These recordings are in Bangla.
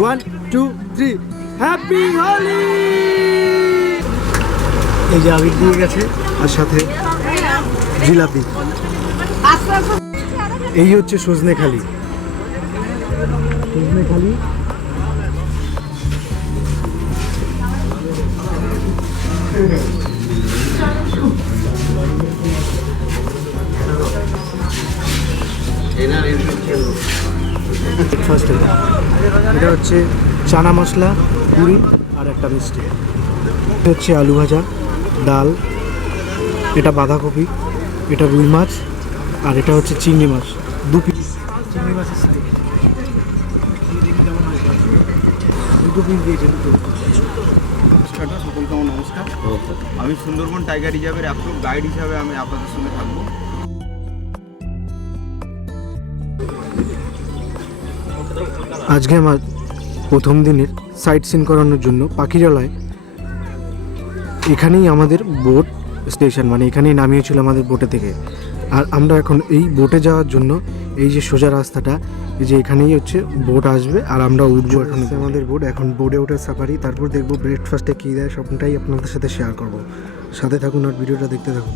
One two three happy Holi এই যে আবির দিয়ে গেছে আর সাথে জিলাপি। এই হচ্ছে সজনে খালি। সজনে খালি। ব্রেকফাস্ট এটা এটা হচ্ছে চানা মশলা পুরি আর একটা মিষ্টি। এটা হচ্ছে আলু ভাজা ডাল এটা বাঁধাকপি এটা রুই মাছ আর এটা হচ্ছে চিংড়ি মাছ। দু পিস চিংড়ি মাছের সাথে দুটো পিস দিয়েছে দুটো নমস্কার সকলকে আমার নমস্কার। আমি সুন্দরবন টাইগার রিজার্ভের অ্যাপ্রুভ গাইড হিসাবে আমি আপনাদের সঙ্গে থাকব। আজকে আমার প্রথম দিনের সাইট সিন করানোর জন্য পাখিরালয়। এখানেই আমাদের বোট স্টেশন মানে এখানেই নামিয়েছিল আমাদের বোটে থেকে। আর আমরা এখন এই বোটে যাওয়ার জন্য এই যে সোজা রাস্তাটা এই যে এখানেই হচ্ছে বোট আসবে আর আমরা উঠবো এখন। আমাদের বোট এখন বোটে ওঠে সাফারি তারপর দেখব ব্রেকফাস্টে কী দেয় সবটাই আপনাদের সাথে শেয়ার করব। সাথে থাকুন আর ভিডিওটা দেখতে থাকুন।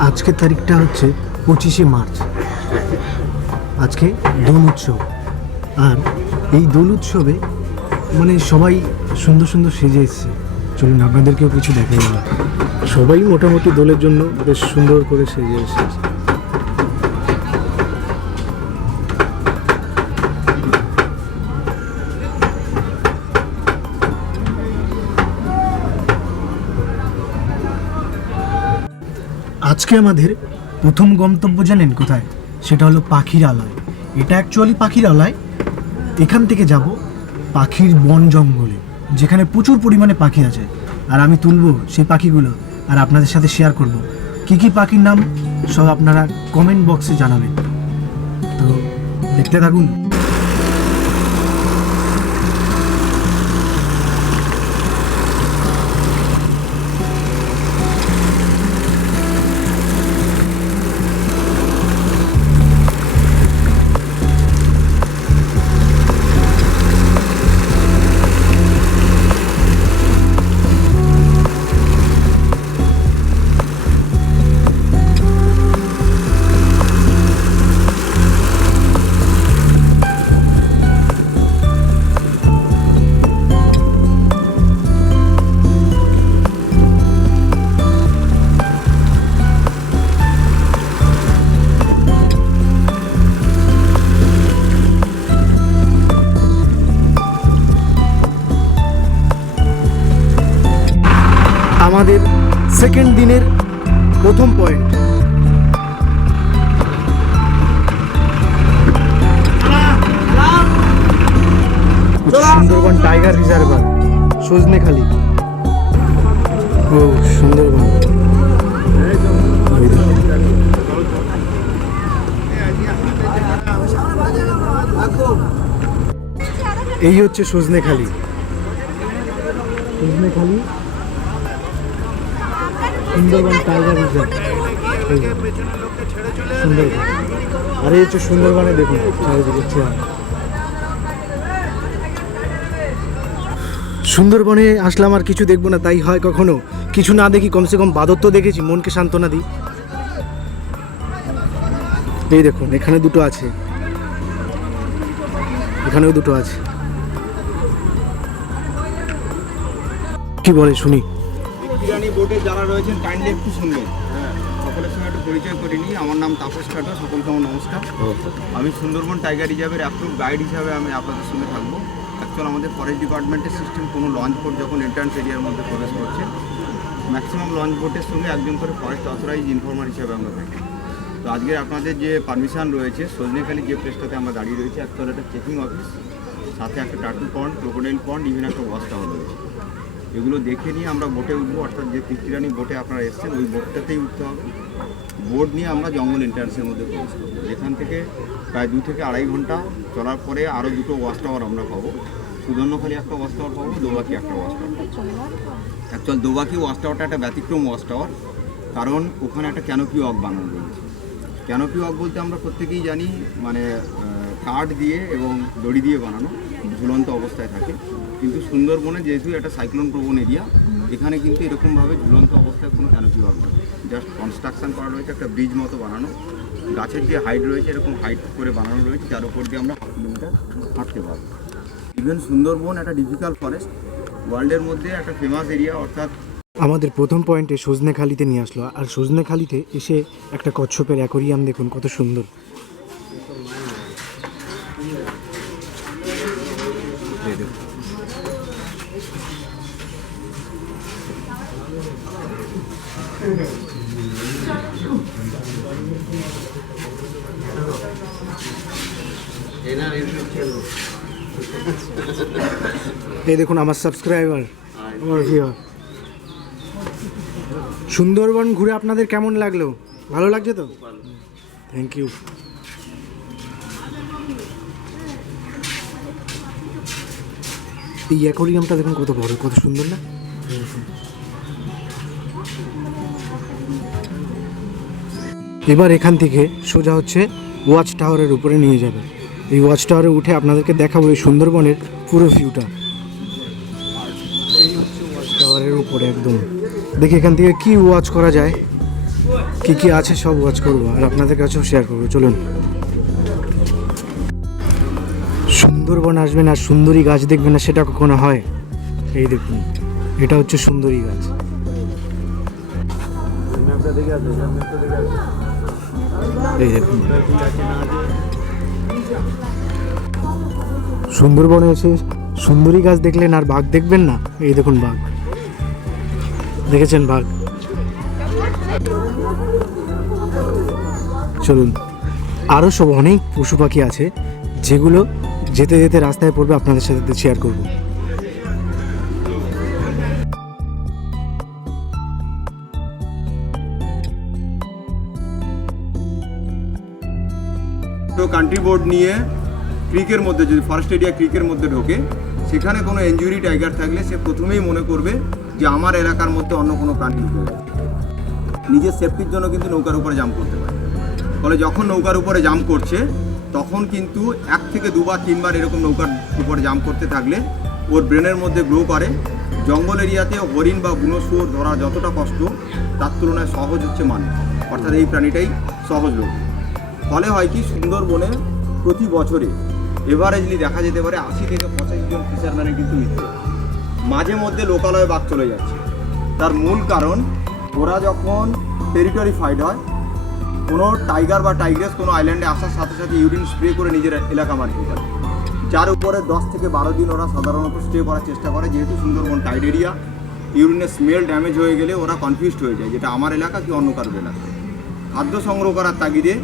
আজকের তারিখটা হচ্ছে পঁচিশে মার্চ। আজকে দোল উৎসব। আর এই দোল উৎসবে মানে সবাই সুন্দর সুন্দর সেজে এসছে। চলুন আপনাদেরকেও কিছু দেখাই। না সবাই মোটামুটি দোলের জন্য বেশ সুন্দর করে সেজে এসেছে। আজকে আমাদের প্রথম গন্তব্য জানেন কোথায়? সেটা হলো পাখির আলয়। এটা অ্যাকচুয়ালি পাখির আলয়। এখান থেকে যাব পাখির বন জঙ্গলে, যেখানে প্রচুর পরিমাণে পাখি আছে। আর আমি তুলবো সেই পাখিগুলো আর আপনাদের সাথে শেয়ার করব। কি কি পাখির নাম সব আপনারা কমেন্ট বক্সে জানাবেন। তো দেখতে থাকুন। সুন্দরবন টাইগার রিজার্ভার সজনেখালি। ও, সুন্দরবন। এই হচ্ছে Sajnekhali. Sajnekhali? Sundarban tiger reserve. Sundarban. আর এই হচ্ছে সুন্দরবনে দেখুন, চারিদিকে চেয়ার। সুন্দরবনে আসলাম আর কিছু দেখব না তাই হয় কখনো। কিছু না দেখি কমসে কম বাদর তো দেখেছি মনকে সান্ত্বনা দিই। এই দেখুন এখানে দুটো আছে। এখানেও দুটো আছে। কি বলে শুনি। বোটে যারা রয়েছেন কাইন্ডলি একটু শুনবেন। হ্যাঁ সকলের সঙ্গে একটু পরিচয় করে নিই। আমার নাম তাপস খাটো সকলকে আমার নমস্কার। আমি সুন্দরবন টাইগার রিজার্ভের অ্যাপ্রুভ গাইড হিসাবে আমি আপনাদের সঙ্গে থাকব। অ্যাকচুয়াল আমাদের ফরেস্ট ডিপার্টমেন্টের সিস্টেম কোনো লঞ্চ বোট যখন এন্ট্রান্স এরিয়ার মধ্যে প্রবেশ করছে ম্যাক্সিমাম লঞ্চ বোটের সঙ্গে একজন করে ফরেস্ট অথরাইজ ইনফর্মার হিসাবে আমরা থাকি। তো আজকে আপনাদের যে পারমিশন রয়েছে, সজনেখালি যে প্লেসটাতে আমরা দাঁড়িয়ে রয়েছি অ্যাকচুয়াল একটা চেকিং অফিস সাথে একটা টাটু পন্ড ক্রোকোডাইল পন্ড ইভেন একটা ওয়াশ টাওয়ার রয়েছে। এগুলো দেখে নিয়ে আমরা বোটে উঠবো, অর্থাৎ যে তিপ্তিরানি বোটে আপনারা এসছেন, ওই বোটটাতেই উঠতে হবে। বোট নিয়ে আমরা জঙ্গল এন্ট্রান্সের মধ্যে প্রবেশ করব। যেখান থেকে প্রায় দু থেকে আড়াই ঘণ্টা চলার পরে আরও দুটো ওয়াচ টাওয়ার আমরা পাবো। সুদর্ণখালি একটা ওয়াচ টাওয়ার পাবো, দোবাকি একটা watch tower actual Dobanki watch টাওয়ারটা একটা ব্যতিক্রম ওয়াচ টাওয়ার, কারণ ওখানে একটা ক্যানোপি ওয়াক বানানো রয়েছে ক্যানোপি ওয়াক বলতে আমরা প্রত্যেকেই জানি মানে কাঠ দিয়ে এবং দড়ি দিয়ে বানানো, ঝুলন্ত অবস্থায় থাকে। কিন্তু সুন্দরবনে যেহেতু একটা সাইক্লোন প্রবণ এরিয়া, এখানে কিন্তু এরকমভাবে ঝুলন্ত অবস্থায় কোনো ক্যানোপি ওয়াক নেই। জাস্ট কনস্ট্রাকশন করা রয়েছে, একটা ব্রিজ মতো বানানো। গাছের যে হাইট রয়েছে, এরকম হাইট করে বানানো রয়েছে, যার উপর দিয়ে আমরা হাফ কিলোমিটার হাঁটতে পারব। ইভেন সুন্দরবন একটা ডিফিকাল্ট ফরেস্ট ওয়ার্ল্ডের মধ্যে একটা ফেমাস এরিয়া অর্থাৎ আমাদের প্রথম পয়েন্টে সজনেখালিতে নিয়ে আসলো, আর সজনেখালিতে এসে একটা কচ্ছপের অ্যাকোরিয়াম দেখুন, কত সুন্দর। এই দেখুন, আমার সাবস্ক্রাইবার আমার ভিউয়ার সুন্দরবন ঘুরে আপনাদের কেমন লাগল? ভালো লাগছে তো? থ্যাংক ইউ এই অ্যাকোরিয়ামটা দেখুন, কত বড়, কত সুন্দর না? এবার এখান থেকে সোজা হচ্ছে ওয়াচ টাওয়ারের উপরে নিয়ে যাবে। এই ওয়াচ টাওয়ারে উঠে আপনাদেরকে দেখাবো এই সুন্দরবনের পুরো ভিউটা টাওয়ারের উপরে একদম। দেখি এখান থেকে কি ওয়াচ করা যায়। কি কি আছে সব ওয়াচ করব, আর আপনাদের কাছেও শেয়ার করব। চলুন। সুন্দরবন আসবেন আর সুন্দরী গাছ দেখবেন না, সেটা কখনো হয়। এই দেখুন, এটা হচ্ছে সুন্দরী গাছ। এই দেখুন। সুন্দরবনে এসে সুন্দরী গাছ দেখলেন আর বাঘ দেখবেন না? এই দেখুন বাঘ। দেখেছেন বাঘ? চলুন আরও সব অনেক পশু পাখি আছে, যেগুলো যেতে যেতে রাস্তায় পড়বে আপনাদের সাথে শেয়ার করব। কান্ট্রি বোর্ড নিয়ে ক্রিকের মধ্যে, যদি ফরেস্ট এরিয়া ক্রিকের মধ্যে ঢোকে, সেখানে কোনো ইঞ্জুরি টাইগার থাকলে সে প্রথমেই মনে করবে যে আমার এলাকার মধ্যে অন্য কোনো প্রাণী ঢুকে নিজের সেফটির জন্য কিন্তু নৌকার উপরে জাম্প করতে পারে। ফলে যখন নৌকার উপরে জাম্প করছে, তখন কিন্তু এক থেকে দুবার, তিনবার এরকম নৌকার উপরে জাম্প করতে থাকলে ওর ব্রেনের মধ্যে গ্রো করে। জঙ্গল এরিয়াতে হরিণ বা বুনো শুয়োর ধরা যতটা কষ্ট, তার তুলনায় সহজ হচ্ছে মানুষ। অর্থাৎ এই প্রাণীটাই সহজ লোক ফলে হয় কি, সুন্দরবনে প্রতি বছরে এভারেজলি দেখা যেতে পারে আশি থেকে পঁচাশি জন ফিশারম্যানের কিন্তু মৃত্যু মাঝে মধ্যে লোকালয়ে বাঘ চলে যাচ্ছে। তার মূল কারণ, ওরা যখন টেরিটরি ফাইট হয়, কোনো টাইগার বা টাইগ্রেস কোনো আইল্যান্ডে আসার সাথে সাথে ইউরিন স্প্রে করে নিজের এলাকা মারিয়ে যায়। যার উপরে দশ থেকে বারো দিন ওরা সাধারণত স্টে করার চেষ্টা করে। যেহেতু সুন্দরবন টাইড এরিয়া ইউরিনের স্মেল ড্যামেজ হয়ে গেলে ওরা কনফিউজড হয়ে যায়, যেটা আমার এলাকা কি অন্য কারোর এলাকা। খাদ্য সংগ্রহ করার তাগিদে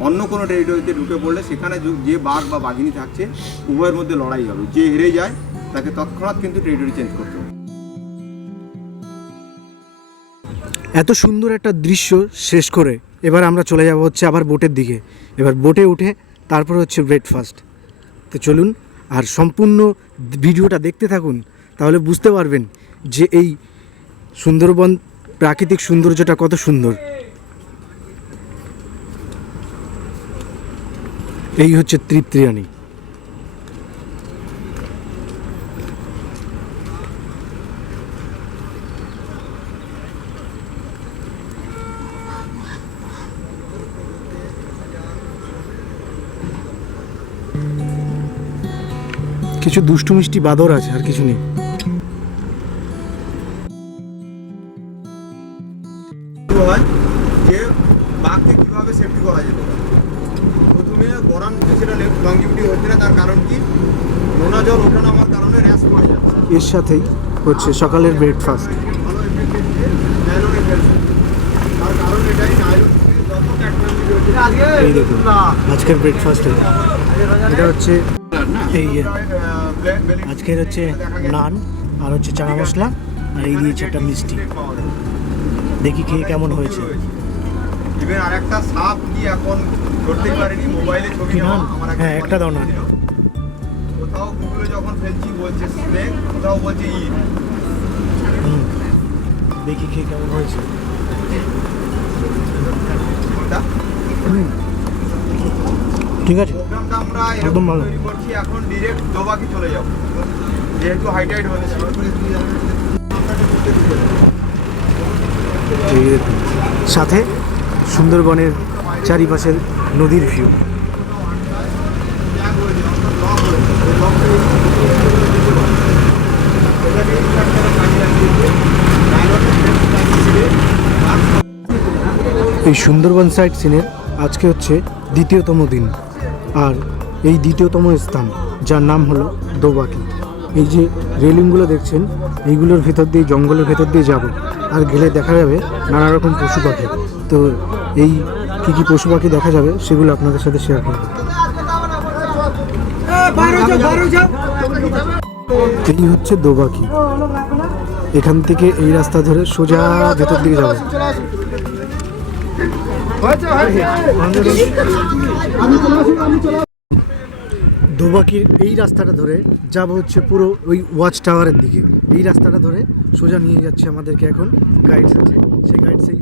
অন্য কোনো টেরিটরিতে ঢুকে পড়লে সেখানে যে- বাঘ বা বাঘিনী থাকছে, উভয়ের মধ্যে লড়াই হবে। যে হেরে যায়, তাকে তৎক্ষণাৎ কিন্তু টেরিটরি চেঞ্জ করতে হবে। এত সুন্দর একটা দৃশ্য শেষ করে এবার আমরা চলে যাব হচ্ছে আবার বোটের দিকে। এবার বোটে উঠে তারপর হচ্ছে ব্রেকফাস্ট তো চলুন, আর সম্পূর্ণ ভিডিওটা দেখতে থাকুন, তাহলে বুঝতে পারবেন যে এই সুন্দরবন প্রাকৃতিক সৌন্দর্যটা কত সুন্দর। এই হচ্ছে তৃপ্তি রানী কিছু দুষ্টু মিষ্টি বাদর আছে, আর কিছু নেই। যে বাঘকে কীভাবে সেফটি করা যেতে পারে? প্রথমে সেটা লংজিভিটি হচ্ছে না তার কারণ কি? নোনা জল ওঠানামার কারণে র্যাশ পড়ে যাচ্ছে। এর সাথেই হচ্ছে সকালের ব্রেকফাস্ট ভালো এফেক্ট দিচ্ছে নাইলনে ফেলছে তার কারণ এটাই নাইলন যত টেকনোলজি রয়েছে এই দেখুন আজকের ব্রেকফাস্ট এটা হচ্ছে এই আজকের হচ্ছে নান আর হচ্ছে চানা মশলা আর এই দিয়েছে একটা মিষ্টি। দেখি খেয়ে কেমন হয়েছে। ইভেন আরেকটা সাপ কি এখন ধরতেই পারিনি মোবাইলে ছবি কি নেওয়া আমার হ্যাঁ, একটা দাও না। কোথাও গুগলে যখন ফেলছি বলছে স্নেক কোথাও বলছে ইট দেখি খেয়ে কেমন হয়েছে। ঠিক আছে। প্রোগ্রামটা আমরা একদম এরকম ভালো। করছি এখন ডিরেক্ট দোবাকি চলে যাব। যেহেতু হাইটাইট দেখুন সাথে সুন্দরবনের চারিপাশের নদীর ভিউ এই সুন্দরবন সাইট সিনের আজকে হচ্ছে দ্বিতীয়তম দিন, আর এই দ্বিতীয়তম স্থান, যার নাম হলো দোবাকি। এই যে রেলিংগুলো দেখছেন, এইগুলোর ভেতর দিয়ে, জঙ্গলের ভেতর দিয়ে যাব, আর গেলে দেখা যাবে নানা রকম পশু পাখি। তো এই কী কী পশু পাখি দেখা যাবে সেগুলো আপনাদের সাথে শেয়ার করব। এই হচ্ছে দোবাকি। এখান থেকে এই রাস্তা ধরে সোজা ভেতর দিকে যাব। দোবাকির এই রাস্তাটা ধরে যাব হচ্ছে পুরো ওই ওয়াচ টাওয়ারের দিকে। এই রাস্তাটা ধরে সোজা নিয়ে যাচ্ছে আমাদেরকে এখন গাইডস আছে। সেই গাইড সেই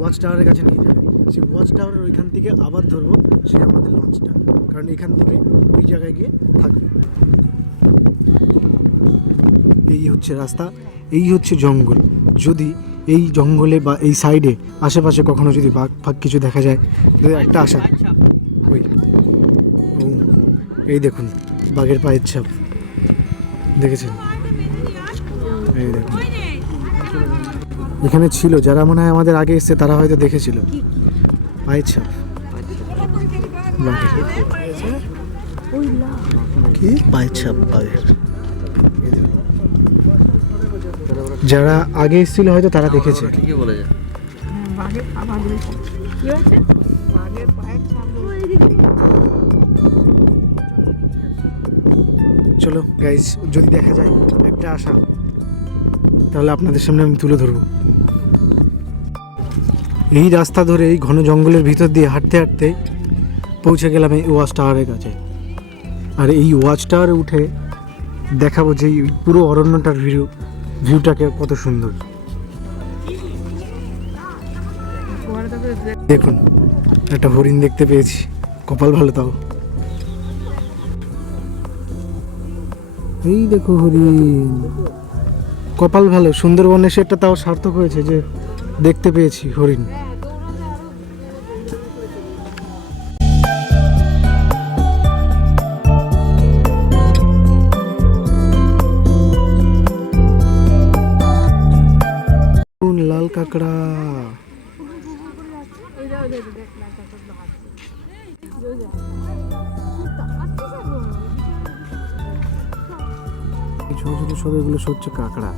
ওয়াচ টাওয়ারের কাছে নিয়ে যাবে। সেই ওয়াচ টাওয়ারের ওইখান থেকে আবার ধরবো, সে আমাদের লঞ্চটা কারণ এখান থেকে ওই জায়গায় গিয়ে থাকবে। এই হচ্ছে রাস্তা, এই হচ্ছে জঙ্গল। যদি এই জঙ্গলে বা এই সাইডে আশেপাশে কখনো যদি বাঘ ফাঘ কিছু দেখা যায় একটা আশা। ওই ও এই দেখুন, বাঘের পায়ের ছাপ। দেখেছেন? এখানে ছিল, যারা মনে হয় আমাদের আগে এসছে, তারা হয়তো দেখেছিল। কি? বাঘের যারা আগে এসেছিল হয়তো তারা দেখেছে। ঠিকই বলেছে। চলো গাইজ যদি দেখা যায় একটা আশা তাহলে আপনাদের সামনে আমি তুলে ধরবো। এই রাস্তা ধরে এই ঘন জঙ্গলের ভিতর দিয়ে হাঁটতে হাঁটতে পৌঁছে গেলাম এই ওয়াচ টাওয়ারের কাছে। আর এই ওয়াচ টাওয়ারে উঠে দেখাবো যে পুরো অরণ্যটার ভিউ, ভিউটাকে কত সুন্দর। দেখুন, একটা হরিণ দেখতে পেয়েছি। কপাল ভালো তাও। এই দেখো হরিণ। কপাল ভালো, সুন্দরবনে সেটা তাও সার্থক হয়েছে যে দেখতে পেয়েছি হরিণ। লাল কাঁকড়া। ছোট ছোট সব এগুলো হচ্ছে কাঁকড়া।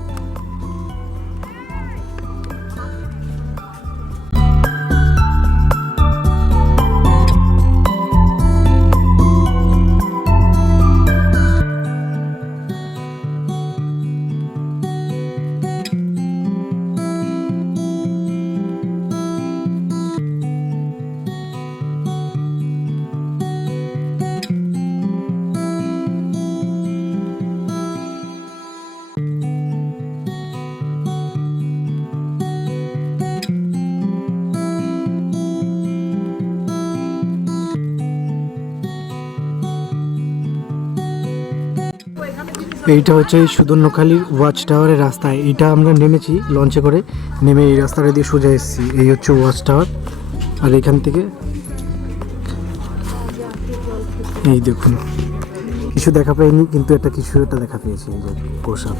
এইটা হচ্ছে সুদর্ণখালির ওয়াচ টাওয়ারের রাস্তায় এইটা আমরা নেমেছি লঞ্চে করে, নেমে এই রাস্তাটা দিয়ে সোজা এসেছি। এই হচ্ছে ওয়াচ টাওয়ার। আর এখান থেকে এই দেখুন, কিছু দেখা পাইনি, কিন্তু একটা কিছু একটা দেখা পেয়েছি, এই যে পোশাক।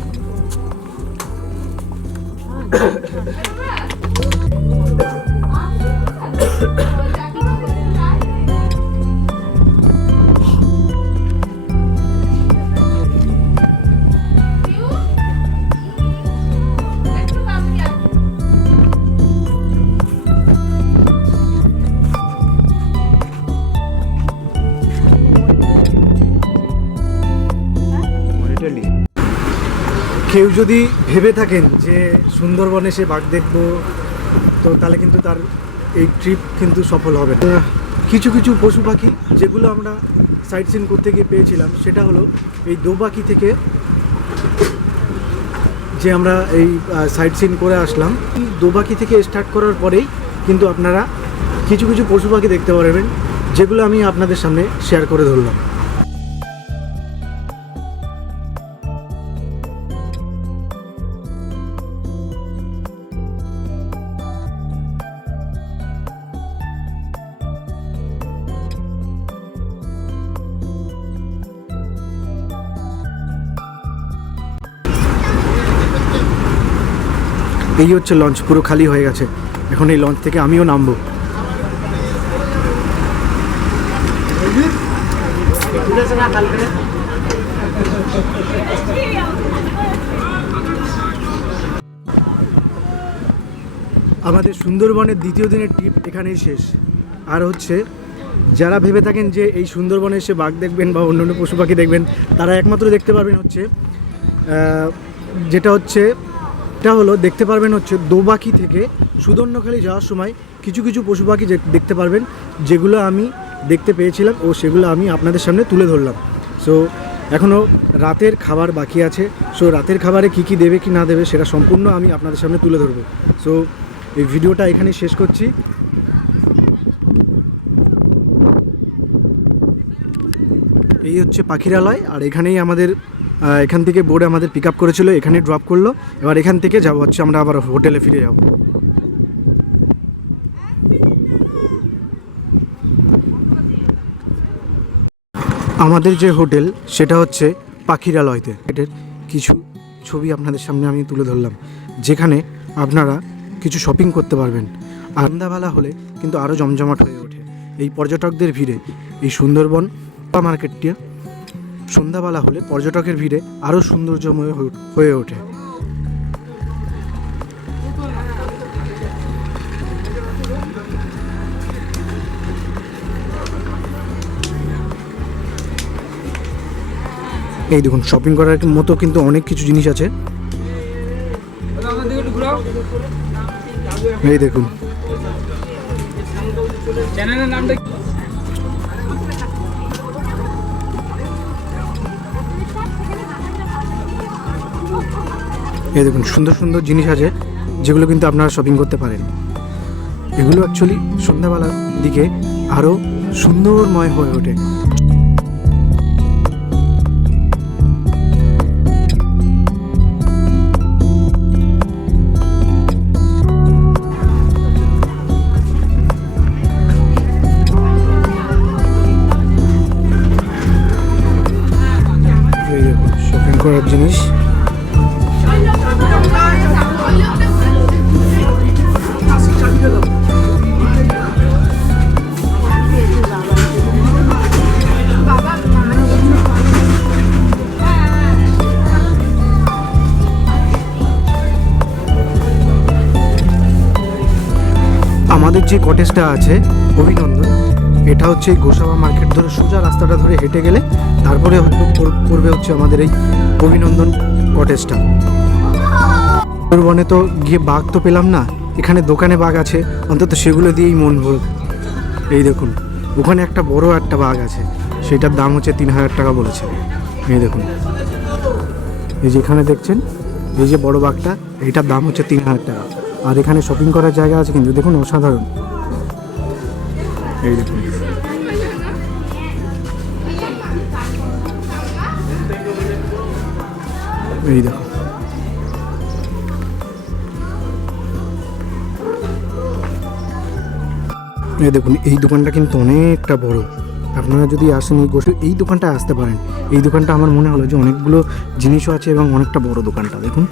কেউ যদি ভেবে থাকেন যে সুন্দরবনে সে বাঘ দেখব, তো তাহলে কিন্তু তার এই ট্রিপ কিন্তু সফল হবে না। কিছু কিছু পশু পাখি যেগুলো আমরা সাইট সিন করতে গিয়ে পেয়েছিলাম, সেটা হলো এই দোবাকি থেকে যে আমরা এই সাইট সিন করে আসলাম। দোবাকি থেকে স্টার্ট করার পরেই কিন্তু আপনারা কিছু কিছু পশু পাখি দেখতে পারবেন, যেগুলো আমি আপনাদের সামনে শেয়ার করে ধরলাম। এই হচ্ছে লঞ্চ পুরো খালি হয়ে গেছে। এখন এই লঞ্চ থেকে আমিও নামবো। আমাদের সুন্দরবনের দ্বিতীয় দিনের ট্রিপ এখানেই শেষ। আর হচ্ছে, যারা ভেবে থাকেন যে এই সুন্দরবনে এসে বাঘ দেখবেন বা অন্য অন্য পশু পাখি দেখবেন, তারা একমাত্র দেখতে পারবেন হচ্ছে যেটা হচ্ছে এটা হলো দেখতে পারবেন হচ্ছে দোবাকি থেকে সুদর্ণখালি যাওয়ার সময় কিছু কিছু পশু পাখি দেখতে পারবেন, যেগুলো আমি দেখতে পেয়েছিলাম ও সেগুলো আমি আপনাদের সামনে তুলে ধরলাম। সো এখনও রাতের খাবার বাকি আছে। সো রাতের খাবারে কি কি দেবে কি না দেবে সেটা সম্পূর্ণ আমি আপনাদের সামনে তুলে ধরবো। সো এই ভিডিওটা এখানে শেষ করছি। এই হচ্ছে পাখিরালয় আর এখানেই আমাদের এখান থেকে বোর্ডে আমাদের পিক আপ করেছিল, এখানে ড্রপ করল। এবার এখান থেকে যাব হচ্ছে, আমরা আবার হোটেলে ফিরে যাব। আমাদের যে হোটেল সেটা হচ্ছে পাখিরালয়তে। এটার কিছু ছবি আপনাদের সামনে আমি তুলে ধরলাম, যেখানে আপনারা কিছু শপিং করতে পারবেন। আর সন্ধ্যাবেলা হলে কিন্তু আরও জমজমাট হয়ে ওঠে। এই পর্যটকদের ভিড়ে এই সুন্দরবন মার্কেটটি সন্ধ্যাবেলা হলে পর্যটকের ভিড়ে আরও সৌন্দর্যময় হয়ে- ওঠে। এই দেখুন শপিং করার মতো কিন্তু অনেক কিছু জিনিস আছে। এই দেখুন। চ্যানেলের নামটা এই দেখুন, সুন্দর সুন্দর জিনিস আছে যেগুলো কিন্তু আপনারা শপিং করতে পারেন। এগুলো অ্যাকচুয়ালি সন্ধ্যাবেলার দিকে আরও সুন্দরময় হয়ে ওঠে। কটেজটা আছে অভিনন্দন। এটা হচ্ছে গোসাবা মার্কেট ধরে সোজা রাস্তাটা ধরে হেঁটে গেলে তারপরে পড়বে হচ্ছে আমাদের এই অভিনন্দন কটেজটা সুন্দরবনে তো গিয়ে বাঘ তো পেলাম না, এখানে দোকানে বাঘ আছে, অন্তত সেগুলো দিয়েই মন ভর। এই দেখুন, ওখানে একটা বড় একটা বাঘ আছে, সেটার দাম হচ্ছে তিন হাজার টাকা বলেছে। এই দেখুন, এই যে এখানে দেখছেন, এই যে বড় বাঘটা এইটার দাম হচ্ছে তিন হাজার টাকা। আর এখানে শপিং করার জায়গা আছে কিন্তু, দেখুন অসাধারণ। এই দেখুন। এই দেখুন। এই দেখুন, এই দোকানটা কিন্তু অনেকটা বড়। আপনারা যদি আসেন এই গোষ্ঠী, এই দোকানটায় আসতে পারেন। এই দোকানটা আমার মনে হলো যে অনেকগুলো জিনিসও আছে এবং অনেকটা বড় দোকানটা, দেখুন।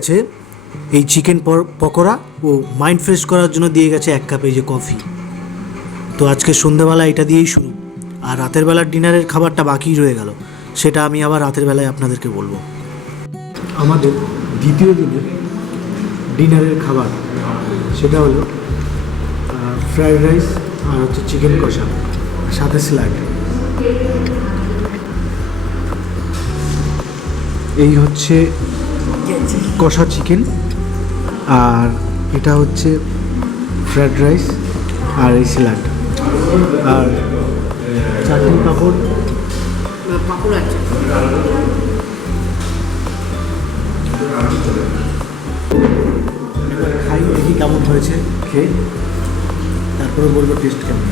গেছে, এই চিকেন পকোড়া ও মাইন্ড ফ্রেশ করার জন্য দিয়ে গেছে এক কাপ এই যে কফি তো আজকে সন্ধ্যাবেলা এটা দিয়েই শুরু। আর রাতের বেলার ডিনারের খাবারটা বাকি রয়ে গেল। সেটা আমি আবার রাতের বেলায় আপনাদেরকে বলব। আমাদের দ্বিতীয় দিনের ডিনারের খাবার, সেটা হলো ফ্রাইড রাইস আর হচ্ছে চিকেন কষা, সাথে স্যালাড এই হচ্ছে কষা চিকেন আর এটা হচ্ছে ফ্রাইড রাইস আর এই স্যালাড। আর চাটনি পাঁপড়। খাই, দেখি কেমন হয়েছে, খেয়ে। তারপরে বলব টেস্ট কেমন।